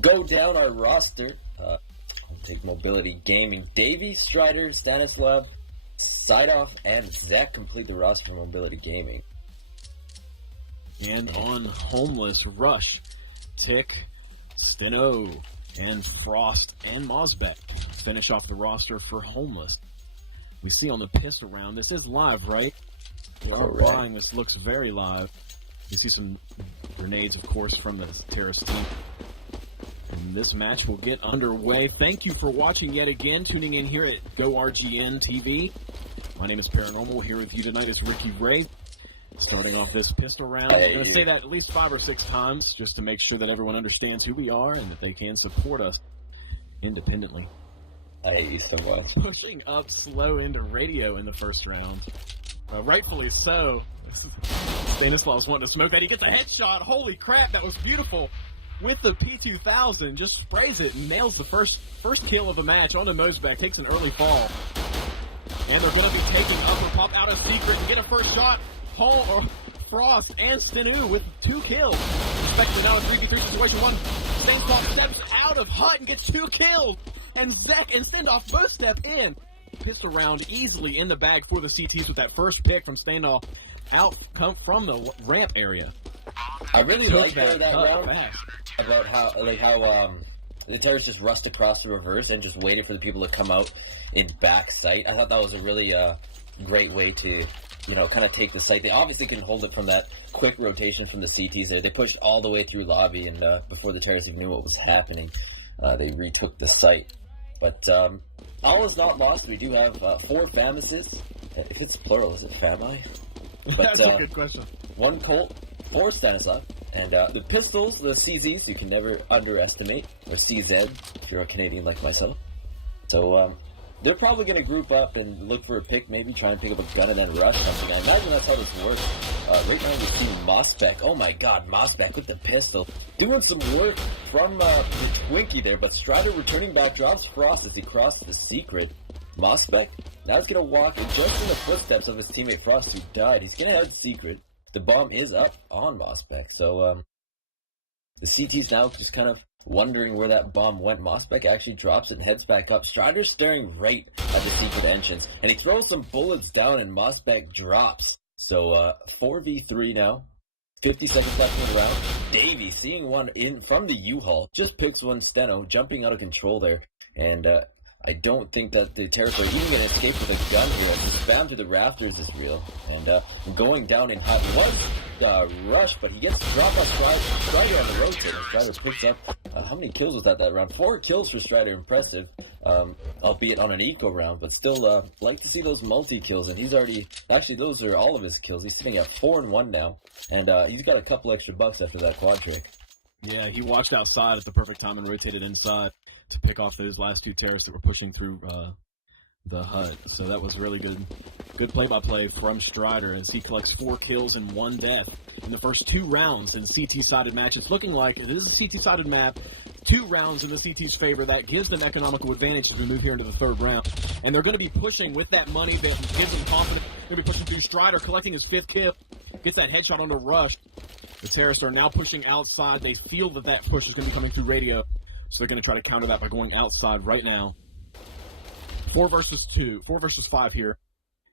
go down our roster. I'll take Mobility Gaming. Davey, Strider, Stanislav, Sideoff, and Zach complete the roster for Mobility Gaming. And on Homeless, Rush, Tick, Steno, and Frost, and Mosbeck finish off the roster for Homeless. We see on the pistol round, this is live, right? We are buying, this looks very live. You see some grenades, of course, from the terrorist team. And this match will get underway. Thank you for watching yet again, tuning in here at GoRGN TV. My name is Paranormal. Here with you tonight is Ricky Ray. Starting off this pistol round, I'm going to say that at least 5 or 6 times just to make sure that everyone understands who we are and that they can support us independently. I hate you so much. Pushing up slow into radio in the first round. Rightfully so. Stanislav's wanting to smoke that. He gets a headshot. Holy crap, that was beautiful. With the P2000, just sprays it and nails the first kill of the match onto Mosbeck. Takes an early fall. And they're going to be taking upper pop out of secret and get a first shot. Frost and Stenu with 2 kills. Respectively now a 3v3 situation. One Stanislav steps out of hut and gets 2 kills. And Zek and Sendoff both step in. Pistol round easily in the bag for the CTs with that first pick from Standoff out from the ramp area. I really like that round about how the terrorists just rushed across the reverse and just waited for the people to come out in back sight. I thought that was a really great way to, kind of take the site. They obviously can hold it from that quick rotation from the CTs there. They pushed all the way through lobby, and before the terrorists even knew what was happening, they retook the site. But all is not lost. We do have 4 Famuses. If it's plural, is it Fami? That's a good question. 1 Colt, 4 Stanislav, and the pistols, the CZs, you can never underestimate, or CZ, if you're a Canadian like myself. So, they're probably going to group up and look for a pick, maybe try and pick up a gun and then rush something. I imagine that's how this works. Right now you see Mosbeck. Oh my god, Mosbeck with the pistol. Doing some work from the Twinkie there, but Strider returning back drops Frost as he crosses the secret. Mosbeck now he's going to walk just in the footsteps of his teammate Frost, who died. He's going to head secret. The bomb is up on Mosbeck, so the CT's now just kind of wondering where that bomb went. Mosbeck actually drops it and heads back up. Strider's staring right at the secret entrance, and he throws some bullets down, and Mosbeck drops. So 4v3 now. 50 seconds left in the round. Davey, seeing one in from the U-Haul, just picks one Steno, jumping out of control there, and I don't think that the terrorists are even going to escape with a gun here, as the spam to the rafters is real. And going down in hot was Rush, but he gets dropped by Strider on the rotator. Strider picks up, how many kills was that round? 4 kills for Strider, impressive, albeit on an eco round, but still like to see those multi-kills, and he's already, actually those are all of his kills. He's sitting at 4-1 now, and he's got a couple extra bucks after that quad trick. Yeah, he watched outside at the perfect time and rotated inside to pick off those last 2 terrorists that were pushing through the hut. So that was really good play-by-play from Strider as he collects 4 kills and 1 death in the first 2 rounds in CT-sided match. It's looking like it is a CT-sided map. 2 rounds in the CT's favor. That gives them economical advantage as we move here into the 3rd round. And they're going to be pushing with that money that gives them confidence. They're going to be pushing through. Strider collecting his 5th kill. Gets that headshot on the Rush. The terrorists are now pushing outside. They feel that push is going to be coming through radio. So they're going to try to counter that by going outside right now. 4 versus 5 here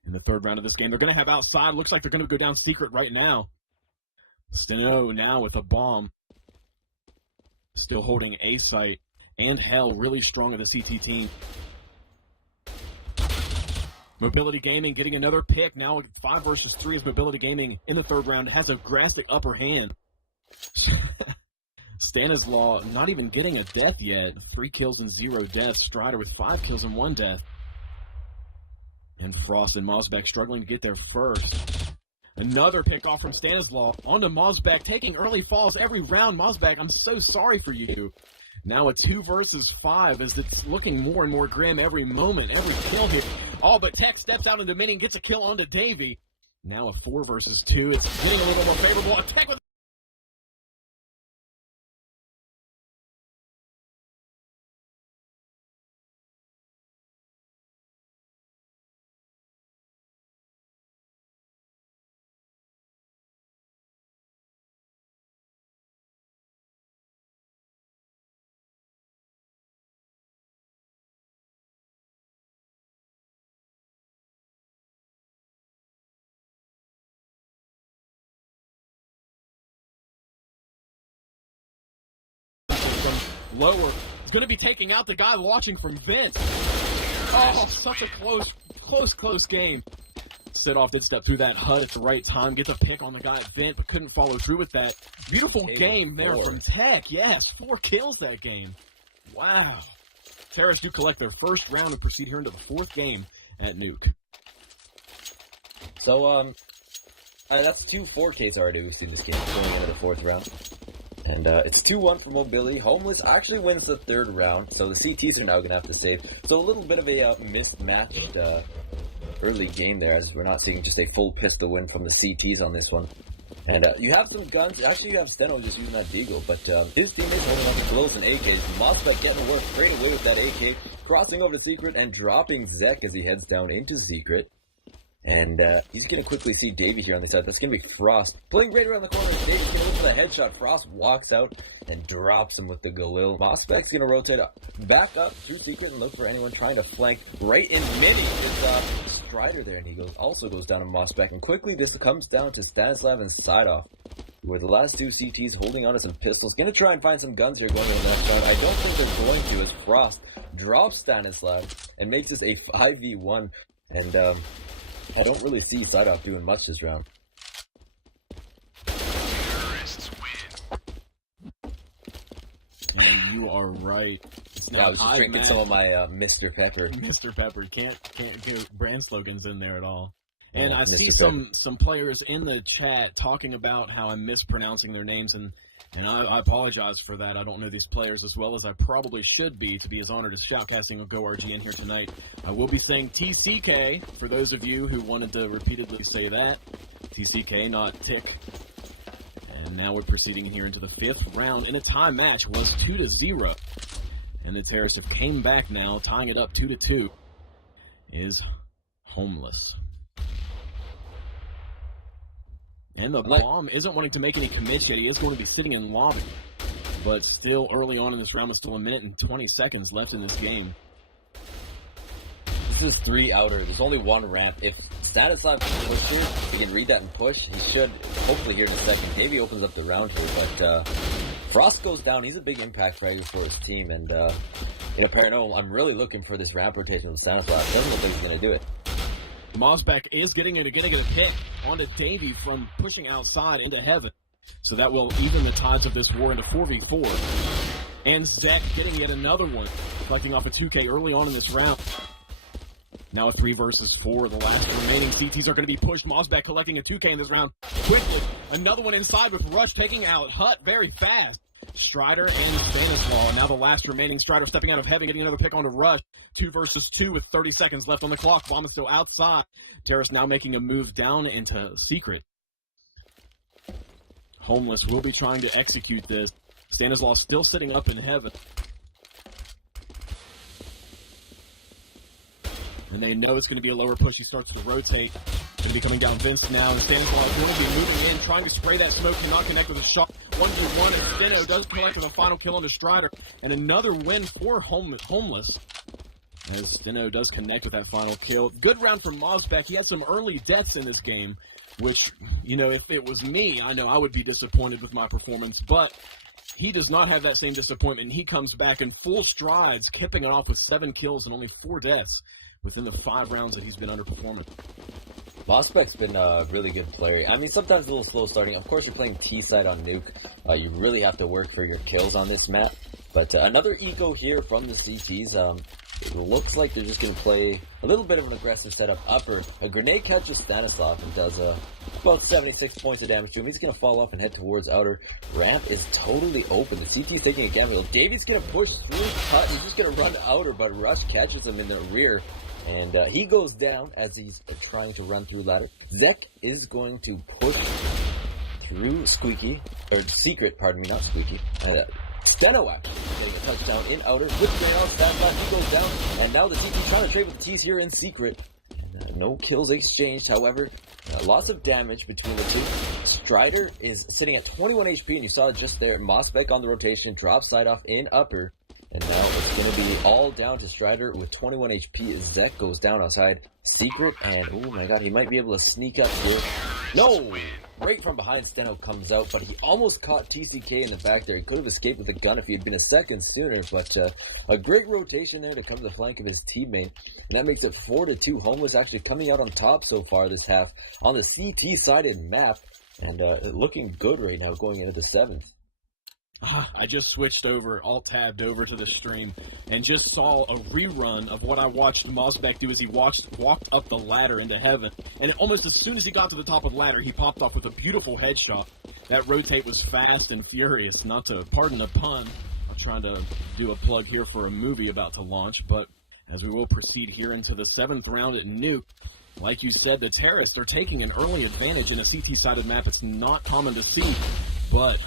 in the 3rd round of this game. They're going to have outside. Looks like they're going to go down secret right now. Steno now with a bomb. Still holding A site. And Hell really strong in the CT team. Mobility Gaming getting another pick. Now 5 versus 3 as Mobility Gaming in the 3rd round has a drastic upper hand. Stanislav not even getting a death yet. 3 kills and 0 deaths. Strider with 5 kills and 1 death. And Frost and Mosbeck struggling to get there first. Another pick off from Stanislav. Onto Mosbeck, taking early falls every round. Mosbeck, I'm so sorry for you. Now a 2 versus 5 as it's looking more and more grim every moment, every kill here. Oh, but Tech steps out into mini and gets a kill onto Davey. Now a 4 versus 2. It's getting a little more favorable. A Tech with from lower. He's going to be taking out the guy watching from Vince. Oh, such a close game. Sidoff did step through that HUD at the right time, get the pick on the guy at Vint, but couldn't follow through with that. Beautiful game there from Tech. Yes, 4 kills that game. Wow. Terrace do collect their first round and proceed here into the 4th game at Nuke. So, that's 2 4Ks already we've seen this game going into the 4th round. And it's 2-1 for Mobility. Homeless actually wins the 3rd round, so the CTs are now going to have to save. So a little bit of a mismatched early game there, as we're not seeing just a full pistol win from the CTs on this one. And you have some guns. Actually, you have Steno just using that Deagle, but his teammates holding on to close and AKs. Mossback getting work straight away with that AK, crossing over to Secret and dropping Zek as he heads down into Secret. And he's going to quickly see Davey here on the side. That's going to be Frost. Playing right around the corner. Davey's going to look for the headshot. Frost walks out and drops him with the Galil. Mossback's going to rotate back up through Secret and look for anyone trying to flank. Right in mini is Strider there, and he also goes down to Mossback. And quickly this comes down to Stanislav and Sidoff, who are the last 2 CTs holding on to some pistols. Going to try and find some guns here going into the next round. I don't think they're going to, as Frost drops Stanislav and makes this a 5v1. And I don't really see Sidoff doing much this round. And you are right. I was just drinking some of my Mr. Pepper. Mr. Pepper. Can't get brand slogans in there at all. And yeah, I see some players in the chat talking about how I'm mispronouncing their names, and I apologize for that. I don't know these players as well as I probably should be to be as honored as Shoutcasting or GoRG in here tonight. I will be saying TCK for those of you who wanted to repeatedly say that. TCK, not Tick. And now we're proceeding here into the 5th round in a tie match. Was 2-0. And the Terrorists have came back now, tying it up 2-2. Is Homeless. And the bomb isn't wanting to make any commits yet. He is going to be sitting in lobby. But still early on in this round, there's still 1 minute and 20 seconds left in this game. This is 3 outer. There's only 1 ramp. If Stanislav can push here, he can read that and push. He should, hopefully here in a second. Maybe opens up the round here, but Frost goes down. He's a big impact player for his team. And in a Paranormal, I'm really looking for this ramp rotation from Stanislav. Doesn't look like he's going to do it. Mosbeck is getting a pick onto Davey from pushing outside into heaven. So that will even the tides of this war into 4v4. And Zek getting yet another one, collecting off a 2K early on in this round. Now a 3 versus 4. The last remaining CTs are going to be pushed. Mosbeck collecting a 2K in this round. Quickly, another one inside with Rush taking out Hut very fast. Strider and Stanislaw. And now the last remaining Strider stepping out of heaven, getting another pick onto Rush. 2 versus 2 with 30 seconds left on the clock. Bomb is still outside. Terrace now making a move down into Secret. Homeless will be trying to execute this. Stanislaw still sitting up in heaven. And they know it's going to be a lower push. He starts to rotate. Going to be coming down Vince now. And Stanislaw is going to be moving in, trying to spray that smoke. Cannot connect with a shot. 1v1, and Steno does collect with a final kill on the Strider. And another win for Homeless. As Steno does connect with that final kill. Good round from Mosbeck. He had some early deaths in this game, which, you know, if it was me, I know I would be disappointed with my performance. But he does not have that same disappointment. He comes back in full strides, kipping it off with 7 kills and only 4 deaths within the 5 rounds that he's been underperforming. Mosbeck's been a really good player. I mean, sometimes a little slow starting. Of course, you're playing T-side on Nuke. You really have to work for your kills on this map. But another eco here from the CTs. It looks like they're just going to play a little bit of an aggressive setup upper. A grenade catches Stanislav and does about 76 points of damage to him. He's going to fall off and head towards outer. Ramp is totally open. The CT's taking a gamble. Davy's going to push through cut. He's just going to run outer, but Rush catches him in the rear. And he goes down as he's trying to run through ladder. Zek is going to push through Secret, pardon me, not Squeaky. Steno actually getting a touchdown in outer. With the on Stanislav, he goes down. And now the CT trying to trade with the T's here in Secret. And, no kills exchanged, however. Lots of damage between the two. Strider is sitting at 21 HP, and you saw it just there. Mosbeck on the rotation, drops side off in upper. And now it's going to be all down to Strider with 21 HP. Zek goes down outside Secret, and oh my god, he might be able to sneak up here. No! Right from behind, Steno comes out, but he almost caught TCK in the back there. He could have escaped with a gun if he had been a second sooner, but a great rotation there to come to the flank of his teammate. And that makes it 4-2. Homeless actually coming out on top so far this half on the CT-sided map, and looking good right now going into the 7th. I just switched over, alt-tabbed over to the stream, and just saw a rerun of what I watched Mosbeck do as he walked up the ladder into heaven. And almost as soon as he got to the top of the ladder, he popped off with a beautiful headshot. That rotate was fast and furious, not to pardon the pun. I'm trying to do a plug here for a movie about to launch, but as we will proceed here into the 7th round at Nuke, like you said, the Terrorists are taking an early advantage in a CT-sided map. It's not common to see, but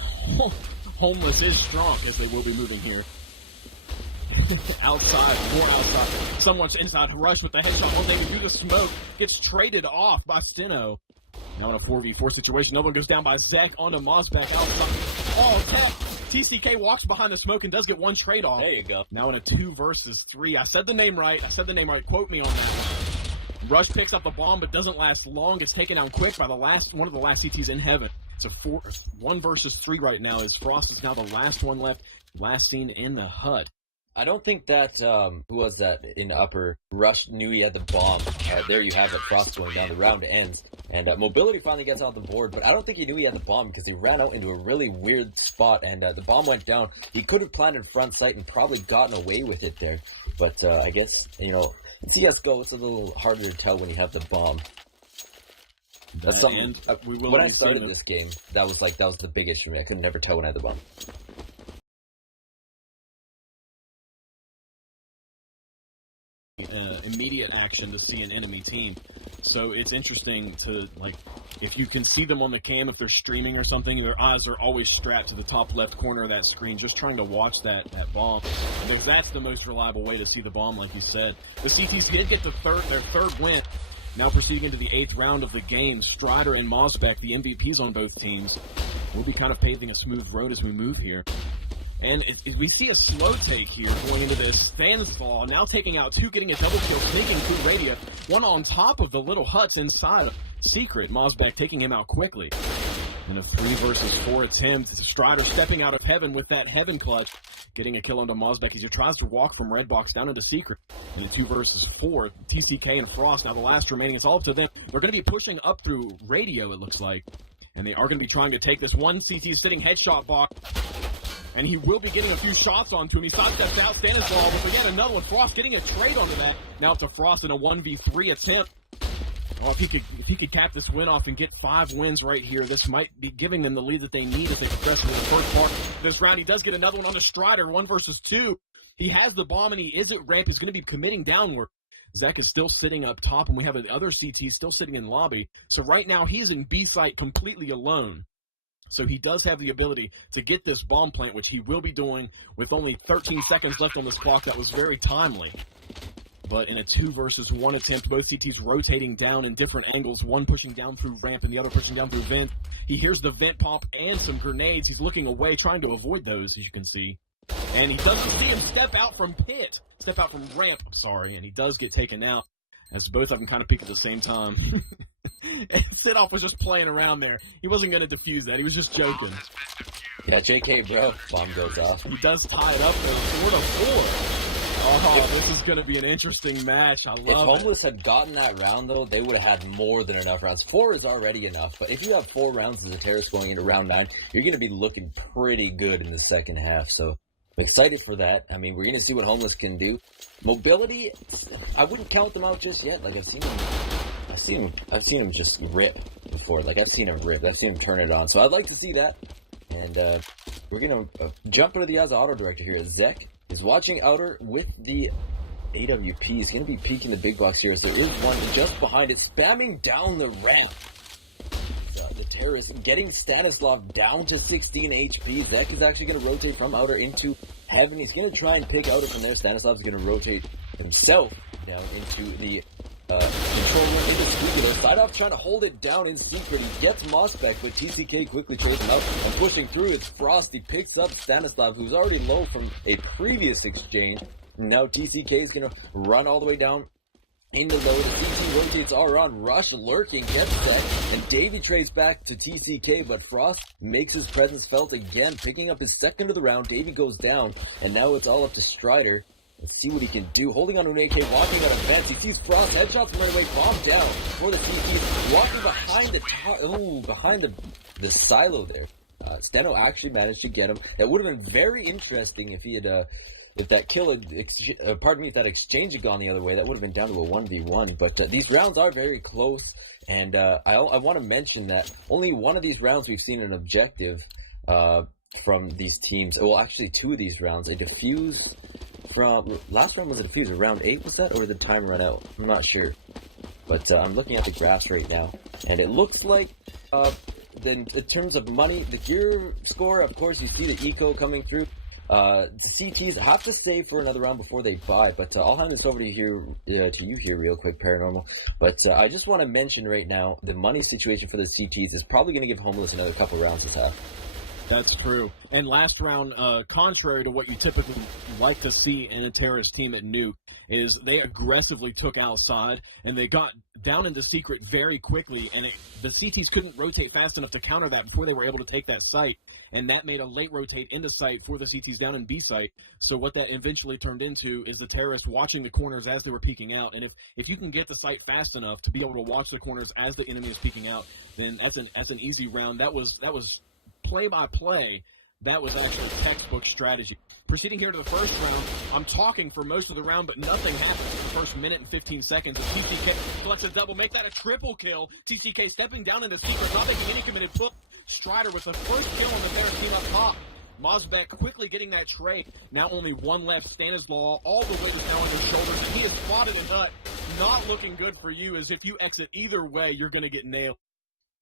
Homeless is strong, as they will be moving here. Outside, more outside. Someone's inside. Rush with the headshot. One thing through the smoke. Gets traded off by Steno. Now in a 4v4 situation. No one goes down by Zek onto Mosbeck outside. Oh, tap. TCK walks behind the smoke and does get one trade off. There you go. Now in a 2 versus 3. I said the name right. Quote me on that. Rush picks up the bomb, but doesn't last long. Gets taken down quick by one of the last CTs in heaven. It's a 1 versus 3 right now, as Frost is now the last one left, last seen in the hut. I don't think that, who was that in upper? Rush knew he had the bomb. There you have it, Frost going down, the round ends. And Mobility finally gets on the board, but I don't think he knew he had the bomb because he ran out into a really weird spot, and the bomb went down. He could have planted front sight and probably gotten away with it there. But I guess, you know, in CSGO, it's a little harder to tell when you have the bomb. That's something. When I started this game, that was the biggest for me. I could never tell when I had the bomb. Immediate action to see an enemy team, so it's interesting to, like, if you can see them on the cam, if they're streaming or something, their eyes are always strapped to the top left corner of that screen, just trying to watch that bomb, because that's the most reliable way to see the bomb, like you said. The CTs did get their third win. Now proceeding into the 8th round of the game, Strider and Mosbeck, the MVPs on both teams, will be kind of paving a smooth road as we move here. And we see a slow take here going into this Stanislaw, now taking out 2, getting a double kill, sneaking through radio, one on top of the little huts inside Secret. Mosbeck taking him out quickly. In a 3 versus 4 attempt, Strider stepping out of heaven with that heaven clutch, getting a kill onto Mosbeck as he tries to walk from Red Box down into Secret. In a 2 versus 4, TCK and Frost, now the last remaining, it's all up to them. They're going to be pushing up through radio, it looks like. And they are going to be trying to take this one CT sitting headshot box. And he will be getting a few shots onto him. He sidesteps out Stanislaw, but again, another one. Frost getting a trade onto that. Now up to Frost in a 1v3 attempt. Oh, if he could cap this win off and get 5 wins right here, this might be giving them the lead that they need as they progress into the first part of this round. He does get another one on the Strider, 1 versus 2. He has the bomb and he is at ramp. He's going to be committing downward. Zek is still sitting up top, and we have the other CT still sitting in lobby. So right now, he's in B site completely alone. So he does have the ability to get this bomb plant, which he will be doing with only 13 seconds left on this clock. That was very timely. But in a 2 versus 1 attempt, both CTs rotating down in different angles, one pushing down through ramp and the other pushing down through vent. He hears the vent pop and some grenades. He's looking away, trying to avoid those, as you can see. And he doesn't see him step out from ramp, and he does get taken out, as both of them kind of peek at the same time. And Sidoff was just playing around there. He wasn't going to defuse that. He was just joking. Yeah, JK, bro. Bomb goes off. He does tie it up, though, 4-4. Oh, this is going to be an interesting match. I love it. If Homeless had gotten that round, though, they would have had more than enough rounds. 4 is already enough, but if you have 4 rounds as a Terrorist going into round 9, you're going to be looking pretty good in the second half, so I'm excited for that. I mean, we're going to see what Homeless can do. Mobility, I wouldn't count them out just yet. Like, I've seen him just rip before. Like, I've seen him rip. I've seen him turn it on. So I'd like to see that. And we're going to jump into the ESEA Auto Director here. Zek is watching Outer with the AWP. He's going to be peeking the big box here. So there is one just behind it, spamming down the ramp. The Terrorist getting Stanislav down to 16 HP. Zek is actually going to rotate from Outer into Heaven. He's going to try and pick Outer from there. Stanislav's going to rotate himself down into the control room into Squeaky. Sidoff trying to hold it down in secret. He gets Mosbeck, but TCK quickly trades him out and pushing through. It's Frost. He picks up Stanislav, who's already low from a previous exchange. Now TCK is going to run all the way down In the low, the CT rotates all around. Rush lurking, gets set, and Davey trades back to TCK, but Frost makes his presence felt again, picking up his second of the round. Davey goes down, and now it's all up to Strider. Let's see what he can do. Holding on to an AK, walking out of vents. He sees Frost, headshots from right away, bomb down for the CT. Walking behind the silo there. Steno actually managed to get him. It would have been very interesting if he had, if that if that exchange had gone the other way. That would have been down to a 1v1. But these rounds are very close, and I want to mention that only one of these rounds we've seen an objective from these teams. Well, actually, two of these rounds. A defuse from last round was a defuse. Round 8 was that, or did the time run out? I'm not sure. But I'm looking at the graphs right now, and it looks like then in terms of money, the gear score, of course, you see the eco coming through. The CTs have to save for another round before they buy, but I'll hand this over to you here real quick, Paranormal. But I just want to mention right now, the money situation for the CTs is probably going to give Homeless another couple rounds this half. That's true. And last round, contrary to what you typically like to see in a terrorist team at Nuke, is they aggressively took outside, and they got down into secret very quickly, and the CTs couldn't rotate fast enough to counter that before they were able to take that site, and that made a late rotate into site for the CTs down in B site. So what that eventually turned into is the terrorists watching the corners as they were peeking out, and if you can get the site fast enough to be able to watch the corners as the enemy is peeking out, then that's an easy round. That was play-by-play. That was actually textbook strategy. Proceeding here to the first round, I'm talking for most of the round, but nothing happened for the first minute and 15 seconds. As TCK collects a double, make that a triple kill. TCK stepping down into secret, not making any committed push. Strider with the first kill on the Bears team up top. Mozbek quickly getting that trade. Now only one left. Stanislaw, all the weight is now on his shoulders, and he has spotted a nut. Not looking good for you, as if you exit either way, you're going to get nailed.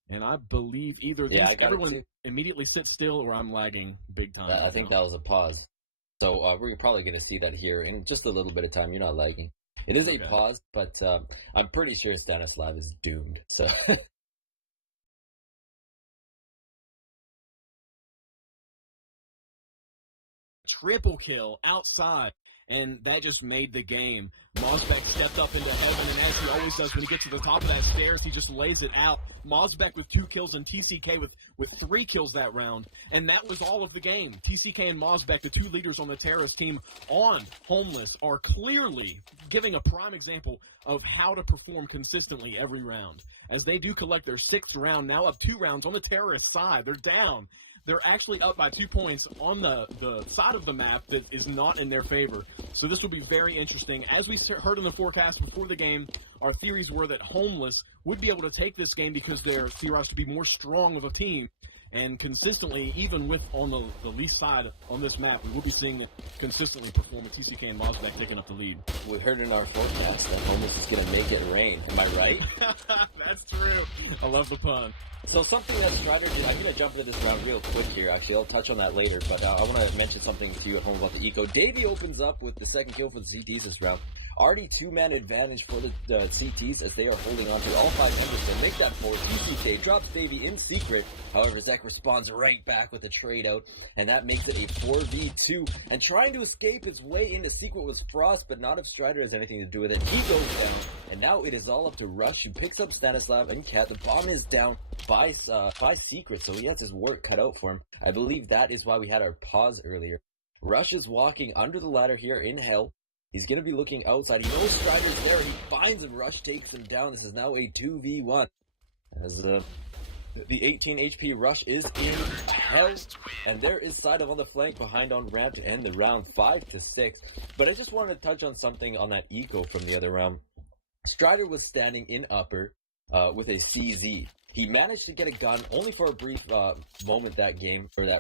And I believe either everyone immediately sits still or I'm lagging big time. I think that was a pause. So we're probably going to see that here in just a little bit of time. You're not lagging. It is a pause, but I'm pretty sure Stanislav is doomed. So triple kill outside, and that just made the game. Mozbek stepped up into heaven, and as he always does when he gets to the top of that stairs, he just lays it out. Mozbek with 2 kills and TCK with 3 kills that round, and that was all of the game. TCK and Mozbek, the 2 leaders on the terrorist team on Homeless, are clearly giving a prime example of how to perform consistently every round. As they do collect their 6th round, now up 2 rounds on the terrorist side. They're down. They're actually up by 2 points on the side of the map that is not in their favor. So this will be very interesting. As we heard in the forecast before the game, our theories were that Homeless would be able to take this game because they're theorized to be more strong of a team. And consistently, even with on the least side on this map, we will be seeing it consistently perform with TCK and Mozbek taking up the lead. We heard in our forecast that Homeless is going to make it rain. Am I right? That's true. I love the pun. So something that Strider did, I'm going to jump into this round real quick here, actually. I'll touch on that later, but I want to mention something to you at home about the eco. Davey opens up with the second kill for the CTs this round. Already 2-man advantage for the CTs as they are holding on to all 5 members. So make that forward. TCK drops Davey in secret. However, Zek responds right back with a trade out, and that makes it a 4v2. And trying to escape his way into secret was Frost, but not if Strider has anything to do with it. He goes down, and now it is all up to Rush, who picks up Stanislav and Cat. The bomb is down by secret, so he has his work cut out for him. I believe that is why we had our pause earlier. Rush is walking under the ladder here in Hell. He's going to be looking outside. He knows Strider's there. He finds him. Rush takes him down. This is now a 2v1. As the 18 HP Rush is in Hell. And there is Sidov on the flank behind on ramp to end the round 5-6. But I just wanted to touch on something on that eco from the other round. Strider was standing in upper with a CZ. He managed to get a gun only for a brief moment that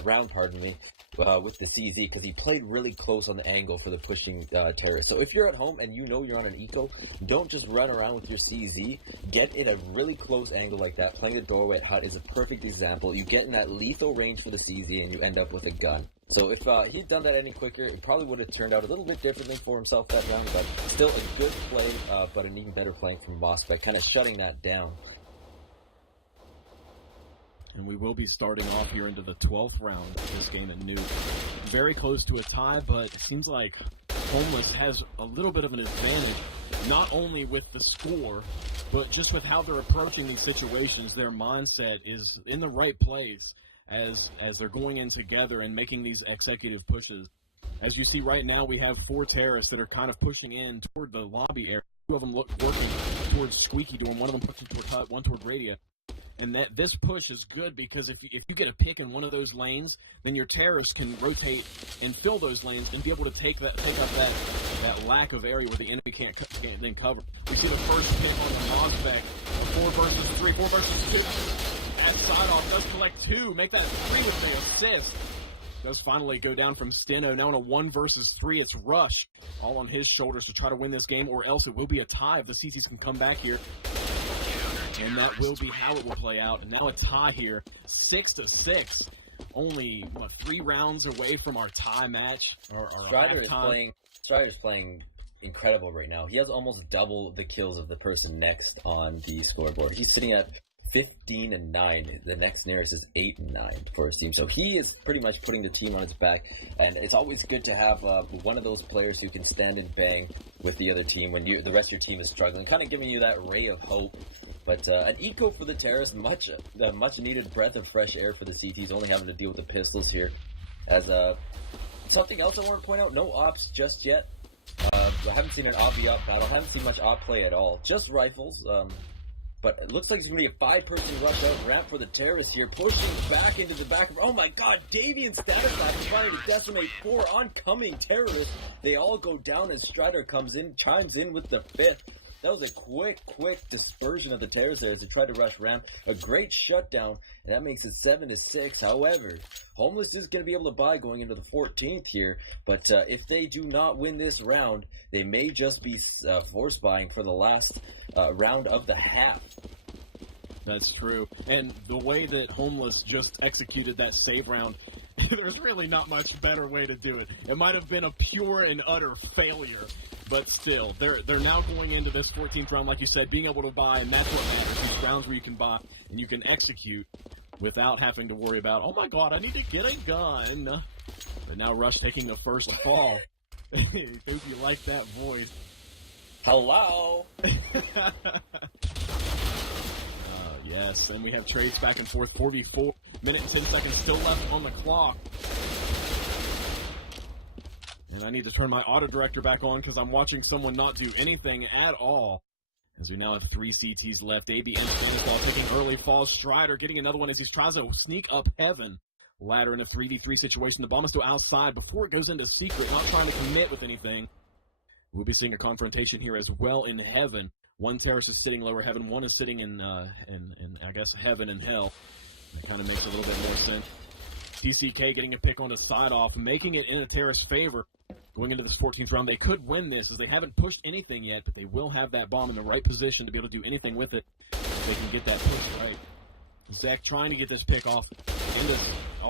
round, with the CZ, because he played really close on the angle for the pushing terrorist. So if you're at home and you know you're on an eco, don't just run around with your CZ. Get in a really close angle like that. Playing the doorway at hut is a perfect example. You get in that lethal range for the CZ and you end up with a gun. So if he'd done that any quicker, it probably would have turned out a little bit differently for himself that round, but still a good play, but an even better playing from Mosbek, kind of shutting that down. And we will be starting off here into the 12th round of this game at Nuke. Very close to a tie, but it seems like Homeless has a little bit of an advantage, not only with the score, but just with how they're approaching these situations. Their mindset is in the right place as they're going in together and making these executive pushes. As you see right now, we have 4 terrorists that are kind of pushing in toward the lobby area. 2 of them working towards Squeaky Door, one of them pushing toward Hut, one toward Radio. And this push is good because if you get a pick in one of those lanes, then your terrorists can rotate and fill those lanes and be able to take up that lack of area where the enemy can't then cover. We see the first pick on the Mosbeck, 4 versus 3, 4 versus 2. That side off does collect 2, make that 3 with the assist. Does finally go down from Steno. Now in a 1 versus 3, it's Rush all on his shoulders to try to win this game, or else it will be a tie if the CCs can come back here. And that will be how it will play out. And now a tie here, 6-6. Only 3 rounds away from our tie match. Strider's playing incredible right now. He has almost double the kills of the person next on the scoreboard. He's sitting at 15-9. The next nearest is 8-9 for his team. So he is pretty much putting the team on his back. And it's always good to have one of those players who can stand and bang with the other team when the rest of your team is struggling, kind of giving you that ray of hope. But an eco for the terrorists, much needed breath of fresh air for the CTs, only having to deal with the pistols here. As something else I want to point out, no ops just yet. I haven't seen an op battle. I haven't seen much op play at all. Just rifles. But it looks like it's going to be a 5-person rush out ramp for the terrorists here, pushing back into the back. Oh my god, Davian Stanislav is trying to decimate 4 oncoming terrorists. They all go down as Strider chimes in with the 5th. That was a quick dispersion of the terrorists there as they tried to rush ramp. A great shutdown, and that makes it 7-6. However, Homeless is going to be able to buy going into the 14th here. But if they do not win this round, they may just be force buying for the last round of the half. That's true. And the way that Homeless just executed that save round, there's really not much better way to do it. It might have been a pure and utter failure. But still, they're now going into this 14th round, like you said, being able to buy, and that's what matters. These rounds where you can buy and you can execute without having to worry about, oh my god, I need to get a gun. But now Rush taking the first fall. Hope you like that voice. Hello. Yes, and we have trades back and forth. 44 minutes and 10 seconds still left on the clock. And I need to turn my auto director back on because I'm watching someone not do anything at all. As we now have 3 CTs left. AB and Stanislav taking early falls. Strider getting another one as he tries to sneak up Heaven. Ladder in a 3v3 situation. The bomb is still outside before it goes into secret, not trying to commit with anything. We'll be seeing a confrontation here as well in Heaven. One terrorist is sitting lower Heaven. One is sitting in I guess, Heaven and Hell. That kind of makes a little bit more sense. TCK getting a pick on the side off, making it in a terrorist's favor. Going into this 14th round, they could win this as they haven't pushed anything yet, but they will have that bomb in the right position to be able to do anything with it if they can get that push right. Zach trying to get this pick off.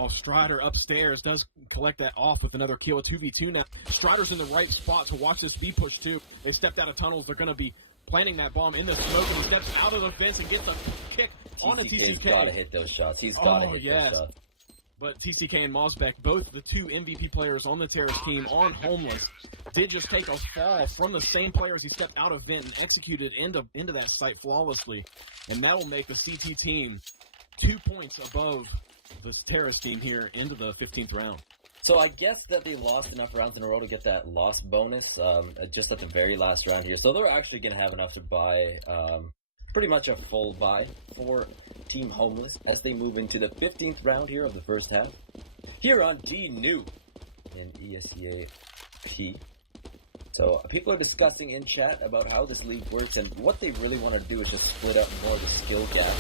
Strider upstairs does collect that off with another kill. A 2v2 now. Strider's in the right spot to watch this B push too. They stepped out of tunnels. They're going to be planting that bomb in the smoke, and he steps out of the fence and gets a kick on a TCK. He's got to hit those shots. He's got to hit those shots. But TCK and Mosbeck, both the 2 MVP players on the terrorist team on Homeless, did just take a fall from the same player as he stepped out of vent and executed into that site flawlessly. And that will make the CT team 2 points above the terrorist team here into the 15th round. So I guess that they lost enough rounds in a row to get that loss bonus just at the very last round here. So they're actually going to have enough to buy pretty much a full buy for Team Homeless as they move into the 15th round here of the first half. Here on D-New in ESEA-P. So people are discussing in chat about how this league works, and what they really want to do is just split up more of the skill gap.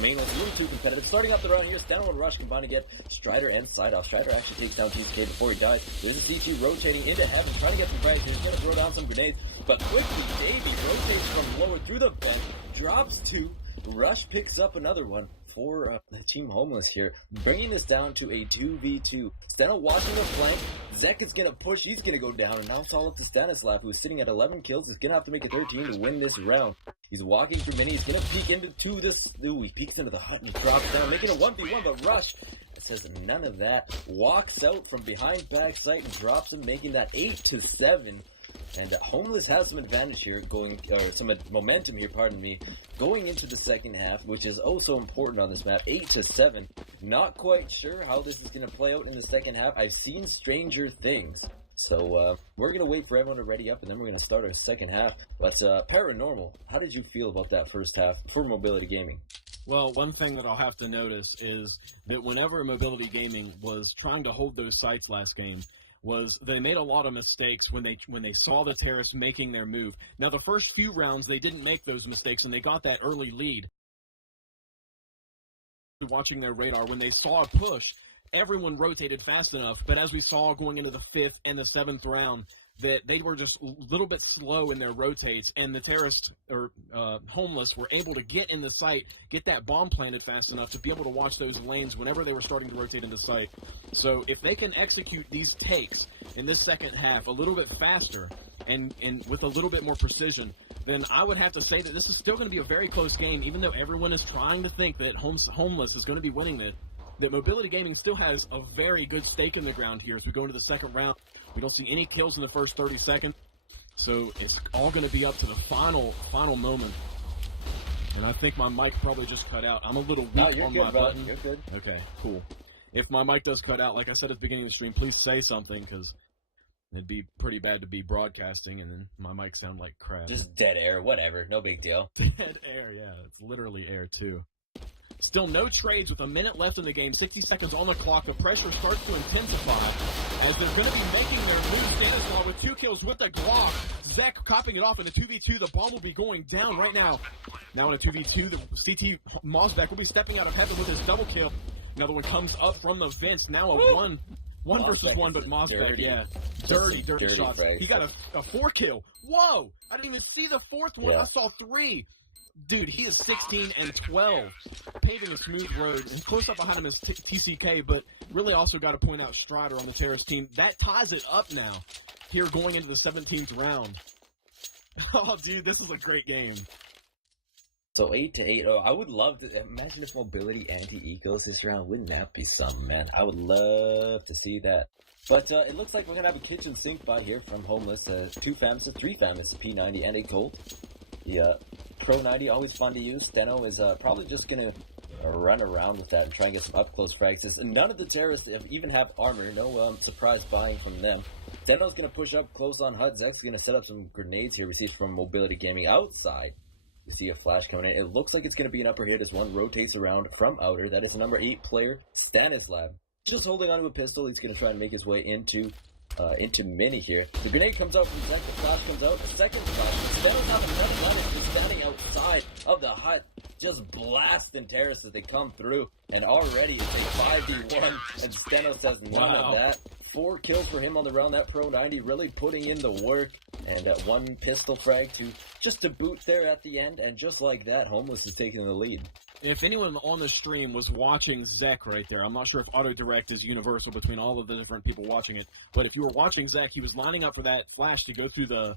Main one's a little too competitive. Starting up the round here, Steno and Rush combine to get Strider and side off. Strider actually takes down TCK before he dies. There's a C2 rotating into Heaven, trying to get some prizes. He's going to throw down some grenades, but quickly Davey rotates from lower through the vent, drops 2. Rush picks up another one for Team Homeless here, bringing this down to a 2v2. Steno watching the flank. Zek is going to push. He's going to go down, and now it's all up to Stanislav, who's sitting at 11 kills. He's going to have to make a 13 to win this round. He's walking through many. He's going to peek into this. Ooh, he peeks into the hut and drops down, making a 1v1, but Rush says none of that. Walks out from behind backside and drops him, making that 8-7. And Homeless has some advantage here, some momentum here, pardon me, going into the second half, which is oh so important on this map. 8-7. Not quite sure how this is going to play out in the second half. I've seen stranger things. So we're going to wait for everyone to ready up, and then we're going to start our second half. But Paranormal, how did you feel about that first half for Mobility Gaming? Well, one thing that I'll have to notice is that whenever Mobility Gaming was trying to hold those sites last game, was they made a lot of mistakes when they saw the terrorists making their move. Now, the first few rounds, they didn't make those mistakes, and they got that early lead. Watching their radar, when they saw a push, everyone rotated fast enough, but as we saw going into the 5th and the 7th round, that they were just a little bit slow in their rotates, and the terrorists, or Homeless, were able to get in the site, get that bomb planted fast enough to be able to watch those lanes whenever they were starting to rotate into sight. So if they can execute these takes in this second half a little bit faster and with a little bit more precision, then I would have to say that this is still going to be a very close game, even though everyone is trying to think that Homeless is going to be winning this. That Mobility Gaming still has a very good stake in the ground here as we go into the second round. We don't see any kills in the first 30 seconds, so it's all going to be up to the final moment. And I think my mic probably just cut out. I'm a little weak on my button. You're good. Okay, cool. If my mic does cut out, like I said at the beginning of the stream, please say something, because it'd be pretty bad to be broadcasting and then my mic sound like crap. Just dead air, whatever. No big deal. Dead air, yeah. It's literally air, too. Still no trades with a minute left in the game, 60 seconds on the clock. The pressure starts to intensify as they're going to be making their move. Stanislaw with 2 kills with the Glock. Zek copping it off in a 2v2. The bomb will be going down right now. Now in a 2v2, the CT Mosbeck will be stepping out of heaven with his double kill. Another one comes up from the vents. Now a one versus one, but Mosbeck, yeah. Dirty shots. Right. He got a 4 kill. Whoa! I didn't even see the 4th one. Yeah. I saw 3. Dude, he is 16 and 12, paving a smooth road. And close up behind him is TCK, but really also got to point out Strider on the terrorist team. That ties it up now, here going into the 17th round. Oh, dude, this is a great game. So 8-8. Oh, I would love to imagine if Mobility anti-ecos this round. Wouldn't that be something, man? I would love to see that. But it looks like we're gonna have a kitchen sink bot here from Homeless. 2 FAMAS, 3 FAMAS, P90 and a Colt. Yeah. Pro 90, always fun to use. Steno is probably just going to run around with that and try and get some up-close practices. And none of the terrorists even have armor. No surprise buying from them. Steno's going to push up close on HUD. Zek's going to set up some grenades here. We see from Mobility Gaming outside. You see a flash coming in. It looks like it's going to be an upper hit as one rotates around from outer. That is the number 8 player, Stanislav. Just holding onto a pistol. He's going to try and make his way into Mini here. The grenade comes out from Zek, the flash comes out, a second flash. Steno's not even running, just standing outside of the hut, just blasting terrorists as they come through. And already it's a 5v1, and Steno says none of that. 4 kills for him on the round. That Pro 90 really putting in the work. And 1 pistol frag to boot there at the end. And just like that, Homeless is taking the lead. If anyone on the stream was watching Zek right there, I'm not sure if auto direct is universal between all of the different people watching it, but if you were watching Zek, he was lining up for that flash to go through the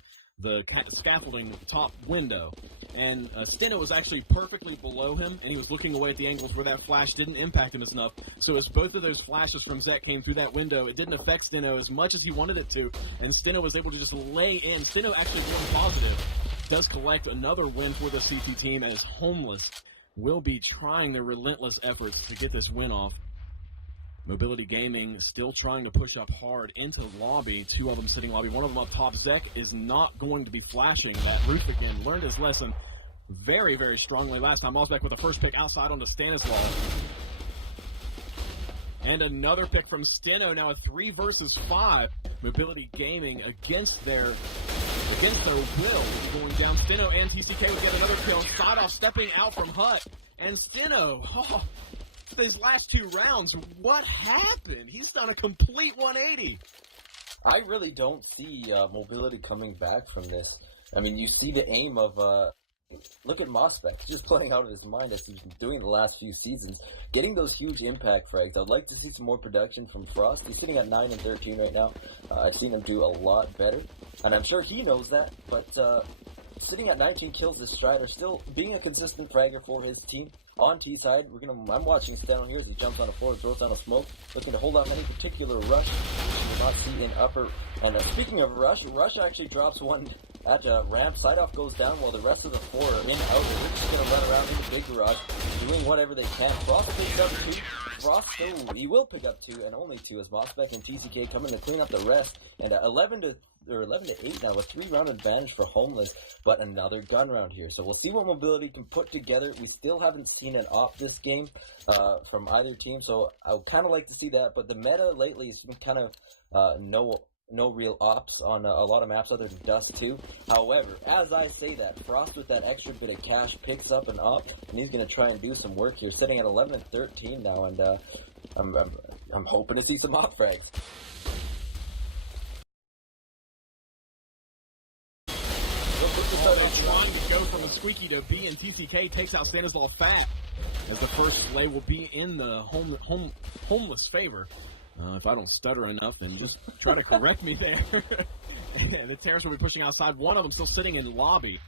scaffolding top window, and Steno was actually perfectly below him, and he was looking away at the angles where that flash didn't impact him enough. So as both of those flashes from Zek came through that window, it didn't affect Steno as much as he wanted it to, and Steno was able to just lay in. Steno actually going positive. Does collect another win for the CT team as Homeless will be trying their relentless efforts to get this win off. Mobility Gaming still trying to push up hard into lobby. 2 of them sitting lobby. 1 of them up top. Zek is not going to be flashing that roof again. Learned his lesson very, very strongly last time. Mosbeck with the first pick outside onto Stanislaw. And another pick from Steno. Now a 3 versus 5. Mobility Gaming against their will, going down. Steno and TCK would get another kill. Side off stepping out from Hut. And Steno, these last 2 rounds, what happened? He's done a complete 180. I really don't see Mobility coming back from this. I mean, you see the aim of look at Mosbeck. He's just playing out of his mind as he's been doing the last few seasons. Getting those huge impact frags. I'd like to see some more production from Frost. He's sitting at 9 and 13 right now. I've seen him do a lot better. And I'm sure he knows that. But sitting at 19 kills this Strider, still being a consistent fragger for his team. On T side, I'm watching Steno here as he jumps on the floor, throws down a smoke, looking to hold off any particular rush, which you will not see in upper. And speaking of rush actually drops one at ramp. Side off goes down while the rest of the four are in outer. They're just going to run around in the big garage, doing whatever they can. Frost picks up 2. Frost still, he will pick up 2, and only 2, as Mossbeck and TCK come in to clean up the rest. And 11 to 8 now, a 3-round advantage for Homeless, but another gun round here. So we'll see what Mobility can put together. We still haven't seen an op this game from either team, so I would kind of like to see that. But the meta lately has been kind of no real ops on a lot of maps other than Dust 2. However, as I say that, Frost with that extra bit of cash picks up an op, and he's going to try and do some work here, sitting at 11 and 13 now, and I'm hoping to see some op frags. They're trying to go from a squeaky to B, and TCK takes out Stanislav fat, as the first slay will be in the Homeless favor. If I don't stutter enough, then just try to correct me there. And the Terrors will be pushing outside. One of them still sitting in lobby.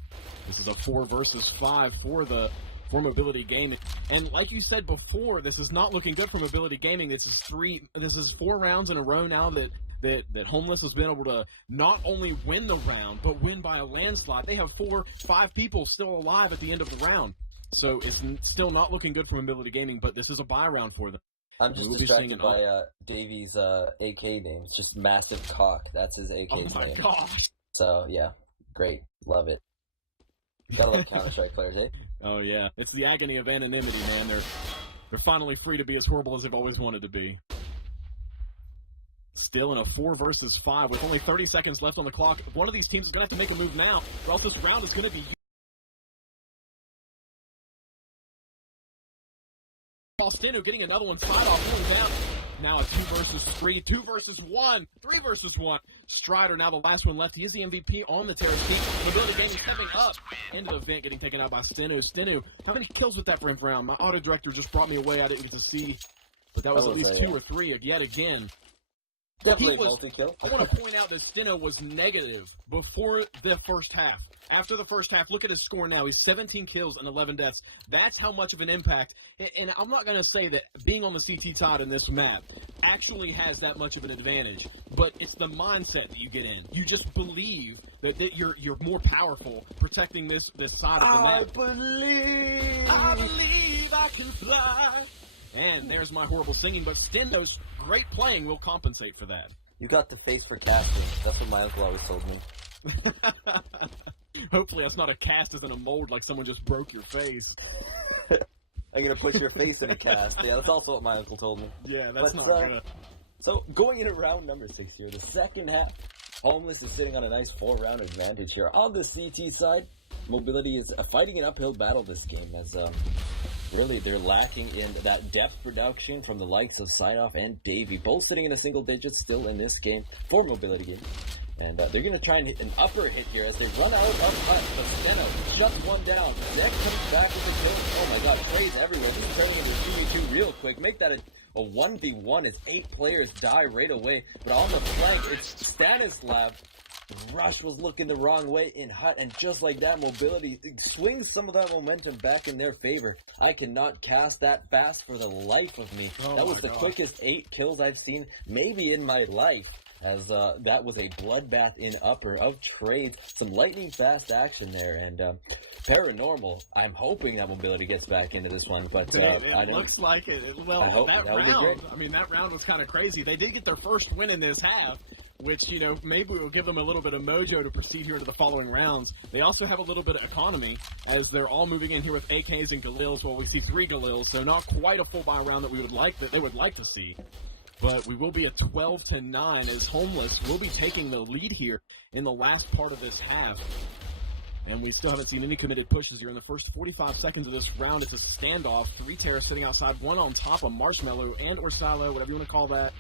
This is a 4 versus 5 for Mobility Gaming. And like you said before, this is not looking good for Mobility Gaming. This is 4 rounds in a row now that Homeless has been able to not only win the round, but win by a landslide. They have 5 people still alive at the end of the round. So it's still not looking good for Mobility Gaming, but this is a buy round for them. I'm just distracted by Davies' AK name. It's just Massive Cock. That's his AK's name. Oh my gosh. So, yeah. Great. Love it. Gotta love Counter-Strike players, eh? Oh, yeah. It's the agony of anonymity, man. They're finally free to be as horrible as they've always wanted to be. Still in a 4 versus 5 with only 30 seconds left on the clock. One of these teams is going to have to make a move now, or else this round is going to be... Steno getting another one side off, pulling down. Now a 2 versus 3, 2 versus 1, 3 versus 1. Strider now the last one left. He is the MVP on the Terrace team. Mobility Gaming stepping up into the vent, getting taken out by Steno. Steno, how many kills with that for him round? My auto director just brought me away. I didn't get to see, but that was at least 2 or 3 yet again. Definitely multi-kill. I want to point out that Steno was negative before the first half. After the first half, look at his score now. He's 17 kills and 11 deaths. That's how much of an impact. And I'm not going to say that being on the CT side in this map actually has that much of an advantage, but it's the mindset that you get in. You just believe that you're more powerful protecting this side of the map. I believe I can fly. And there's my horrible singing, but Steno's great playing will compensate for that. You got the face for casting. That's what my uncle always told me. Hopefully that's not a cast as in a mold like someone just broke your face. I'm going to put your face in a cast. Yeah, that's also what my uncle told me. Yeah, that's not good. So, going into round number 6 here, the second half, Homeless is sitting on a nice 4-round advantage here. On the CT side, Mobility is fighting an uphill battle this game as really they're lacking in that depth production from the likes of Sideoff and Davey, both sitting in the single digits still in this game for Mobility Game. And they're going to try and hit an upper hit here as they run out of cut, but Steno shuts one down. Zek comes back with the kill. Oh my god, sprays everywhere. This is turning into 2v2 real quick. Make that a 1v1 as 8 players die right away. But on the flank, it's Stanislav. Rush was looking the wrong way in Hut, and just like that, Mobility swings some of that momentum back in their favor. I cannot cast that fast for the life of me. That was the quickest 8 kills I've seen maybe in my life, as that was a bloodbath in upper of trades. Some lightning fast action there, and Paranormal, I'm hoping that Mobility gets back into this one, but it looks like it. Well, that round, I mean, that round was kind of crazy. They did get their first win in this half, which, you know, maybe will give them a little bit of mojo to proceed here to the following rounds. They also have a little bit of economy, as they're all moving in here with AKs and Galils. Well, we see 3 Galils, so not quite a full buy round that they would like to see. But we will be at 12-9 as Homeless will be taking the lead here in the last part of this half. And we still haven't seen any committed pushes here in the first 45 seconds of this round. It's a standoff. 3 Terrors sitting outside, 1 on top of Marshmallow and or Silo, whatever you want to call that.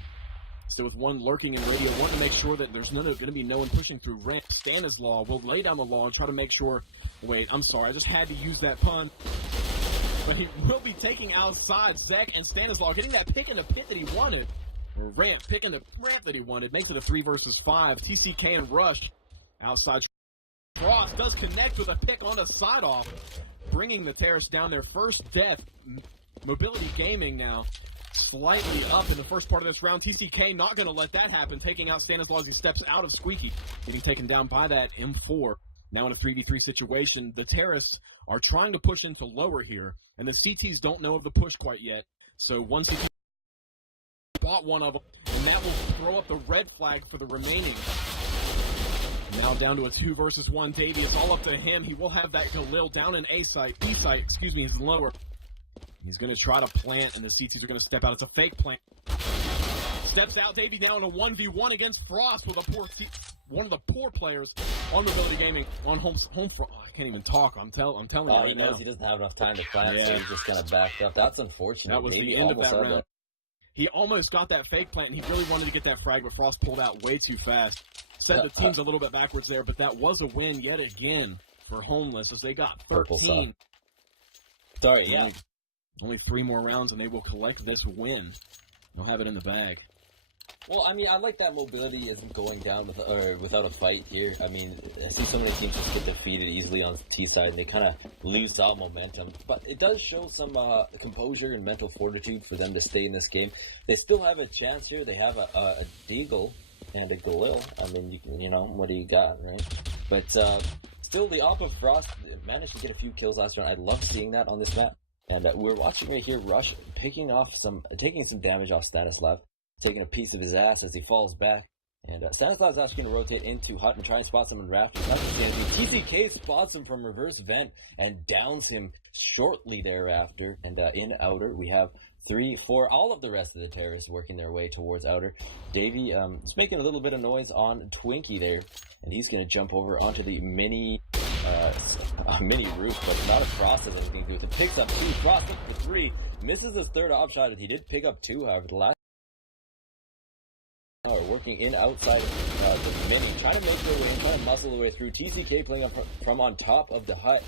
Still with 1 lurking in radio, wanting to make sure that there's going to be no one pushing through ramp. Stanislaw will lay down the law and try to make sure... Wait, I'm sorry, I just had to use that pun. But he will be taking outside Zek and Stanislaw, getting that pick in the pit that he wanted. Or ramp, picking the ramp that he wanted. Makes it a 3 versus 5. TCK and Rush outside Frost does connect with a pick on a side-off, bringing the Terrace down their first death. Mobility Gaming now slightly up in the first part of this round. TCK not going to let that happen, taking out Stanislaw as he steps out of Squeaky, getting taken down by that M4. Now in a 3v3 situation, the Terrace are trying to push into lower here, and the CTs don't know of the push quite yet. So one CT bought one of them, and that will throw up the red flag for the remaining. Now down to a 2 versus 1. Davey, it's all up to him. He will have that Galil down in B site, he's lower. He's going to try to plant, and the CTs are going to step out. It's a fake plant. Steps out, Davey down in a 1v1 against Frost with one of the poor players on Mobility Gaming on home front. Oh, I can't even talk. I'm telling you right he knows now. he doesn't have enough time to plant, so he's just kind of backed up. That's unfortunate. That was Maybe the end of that round. that. He almost got that fake plant, and he really wanted to get that frag, but Frost pulled out way too fast. Said the team's a little bit backwards there, but that was a win yet again for Homeless as they got 13. Sorry, yeah. Only 3 more rounds, and they will collect this win. They'll have it in the bag. Well, I mean, I like that Mobility isn't going down without a fight here. I mean, I see so many teams just get defeated easily on the T side, and they kind of lose all momentum. But it does show some composure and mental fortitude for them to stay in this game. They still have a chance here. They have a Deagle and a Galil. I mean, you know, what do you got, right? But still, the Op of Frost managed to get a few kills last round. I love seeing that on this map. And we're watching right here, Rush taking some damage off Stanislav, taking a piece of his ass as he falls back. And Stanislav's actually going to rotate into Hut and try and spot someone in Rafters. TCK spots him from reverse vent and downs him shortly thereafter. And in Outer, we have 3, 4, all of the rest of the terrorists working their way towards Outer. Davey is making a little bit of noise on Twinkie there, and he's going to jump over onto the mini roof, but not across of anything. It picks up 2, Frost up for 3, misses his third op shot. He did pick up 2, however, the last are working in outside of the mini, trying to make their way in, trying to muscle their way through. TCK playing up from on top of the hut,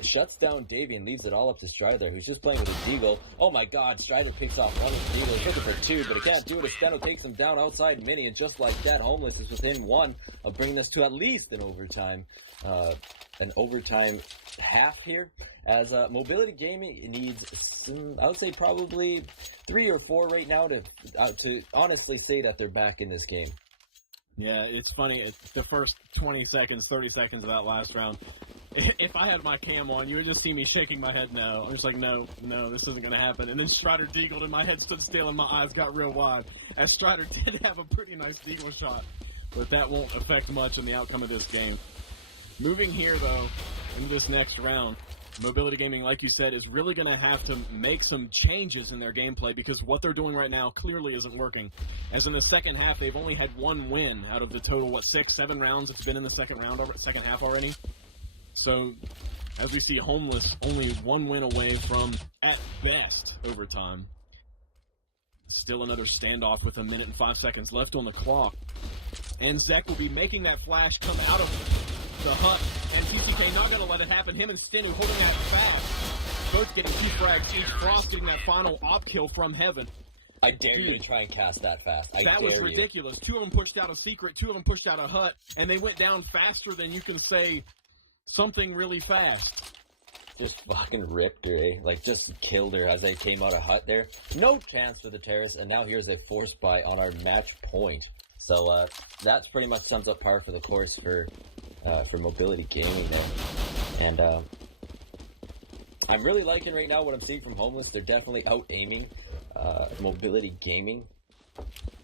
shuts down Davey and leaves it all up to Strider, who's just playing with a Deagle. Oh my god, Strider picks off one with the Deagle. He's looking for 2, but he can't do it. Steno takes him down outside mini, and just like that, Homeless is within 1 of bringing this to at least an overtime half here, as Mobility Gaming needs some, I would say probably 3 or 4 right now to honestly say that they're back in this game. Yeah, it's funny. The first 20 seconds, 30 seconds of that last round, if I had my cam on, you would just see me shaking my head no. I'm just like, no, this isn't going to happen. And then Strider deagled, and my head stood still, and my eyes got real wide, as Strider did have a pretty nice deagle shot. But that won't affect much in the outcome of this game. Moving here, though, in this next round, Mobility Gaming, like you said, is really going to have to make some changes in their gameplay, because what they're doing right now clearly isn't working. As in the second half, they've only had 1 win out of the total, 6, 7 rounds it's been in the second half already. So, as we see, Homeless only 1 win away from, at best, overtime. Still another standoff with 1 minute and 5 seconds left on the clock. And Zek will be making that flash come out of the hut, and TCK not going to let it happen. Him and Stenu holding that fast. Both getting 2 frags, each Frost getting that final op kill from heaven. I dare you to try and cast that fast. That was ridiculous. 2 of them pushed out a secret, 2 of them pushed out a hut, and they went down faster than you can say something really fast. Just fucking ripped her, eh? Like, just killed her as they came out of hut there. No chance for the Terrace, and now here's a force buy on our match point. So, that's pretty much sums up par for the course for Mobility Gaming there. And, I'm really liking right now what I'm seeing from Homeless. They're definitely out-aiming, Mobility Gaming.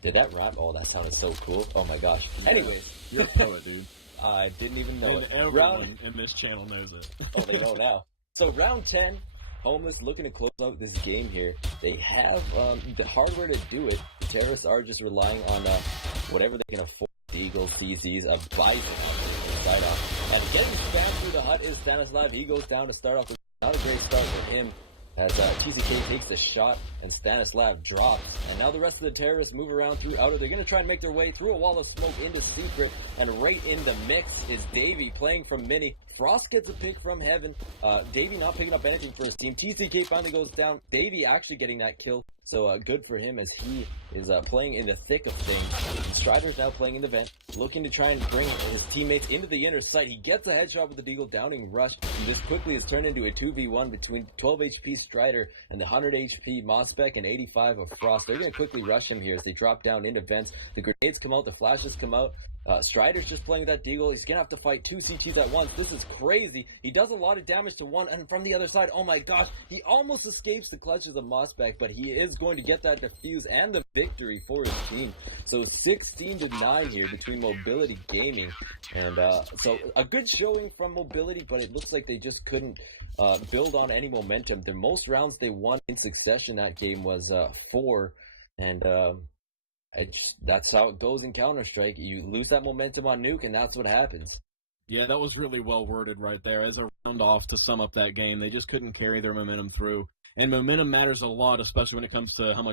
Did that rap? Oh, that sounded so cool. Oh my gosh. Yeah. Anyways. You're a poet, dude. I didn't even know and it. Everyone in this channel knows it. Oh, they know now. So, round 10, Homeless looking to close out this game here. They have the hardware to do it. The Terrorists are just relying on whatever they can afford. The Eagles, CZs, a Bison side off. And getting spammed through the hut is Stanislav. He goes down to start off with not a great start for him, as TCK takes a shot and Stanislav drops. And now the rest of the Terrorists move around through Outer. They're going to try and make their way through a wall of smoke into Secret. And right in the mix is Davey playing from Mini. Frost gets a pick from heaven. Davey not picking up anything for his team. TCK finally goes down. Davey actually getting that kill. So good for him as he is playing in the thick of things. Strider's now playing in the vent, looking to try and bring his teammates into the inner sight. He gets a headshot with the Deagle, downing rush, and this quickly is turned into a 2v1 between 12 HP Strider and the 100 HP Mospec and 85 of Frost. They're going to quickly rush him here as they drop down into vents. The grenades come out, the flashes come out. Strider's just playing with that Deagle. He's going to have to fight 2 CTs at once. This is crazy. He does a lot of damage to one, and from the other side, oh my gosh, he almost escapes the clutches of Mospec, but he is going to get that defuse and the victory for his team. So 16-9 here between Mobility Gaming. And so a good showing from Mobility, but it looks like they just couldn't build on any momentum. The most rounds they won in succession that game was 4, and that's how it goes in Counter-Strike. You lose that momentum on Nuke, and that's what happens. Yeah, that was really well worded right there. As a round off to sum up that game, they just couldn't carry their momentum through. And momentum matters a lot, especially when it comes to how much